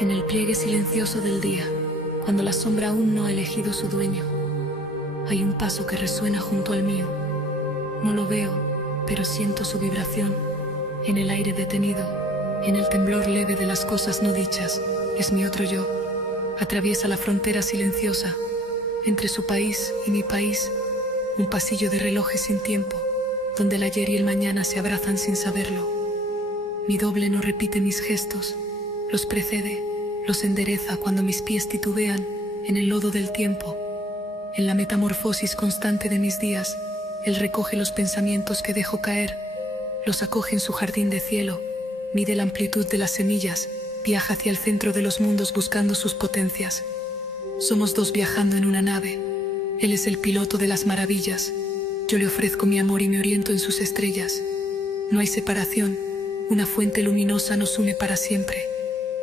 En el pliegue silencioso del día, cuando la sombra aún no ha elegido su dueño, hay un paso que resuena junto al mío. No lo veo, pero siento su vibración, en el aire detenido, en el temblor leve de las cosas no dichas. Es mi otro yo. Atraviesa la frontera silenciosa, entre su país y mi país, un pasillo de relojes sin tiempo, donde el ayer y el mañana se abrazan sin saberlo. Mi doble no repite mis gestos, los precede, los endereza cuando mis pies titubean en el lodo del tiempo. En la metamorfosis constante de mis días, él recoge los pensamientos que dejo caer, los acoge en su jardín de cielo, mide la amplitud de las semillas, viaja hacia el centro de los mundos buscando sus potencias. Somos dos viajando en una nave. Él es el piloto de las maravillas. Yo le ofrezco mi amor y me oriento en sus estrellas. No hay separación, una fuente luminosa nos une para siempre.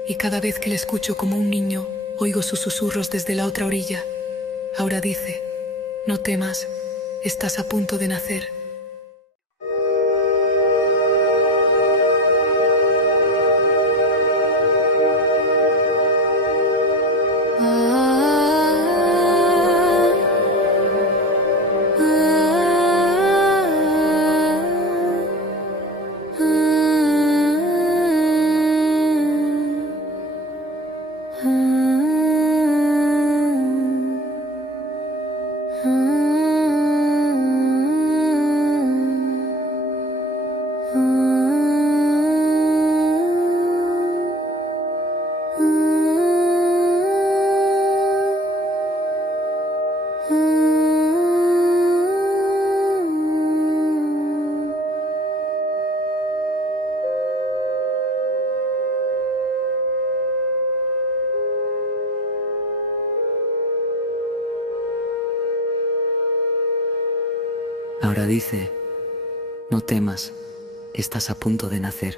Y cada vez que le escucho como un niño, oigo sus susurros desde la otra orilla. Ahora dice, no temas, estás a punto de nacer. Ahora dice, no temas, estás a punto de nacer.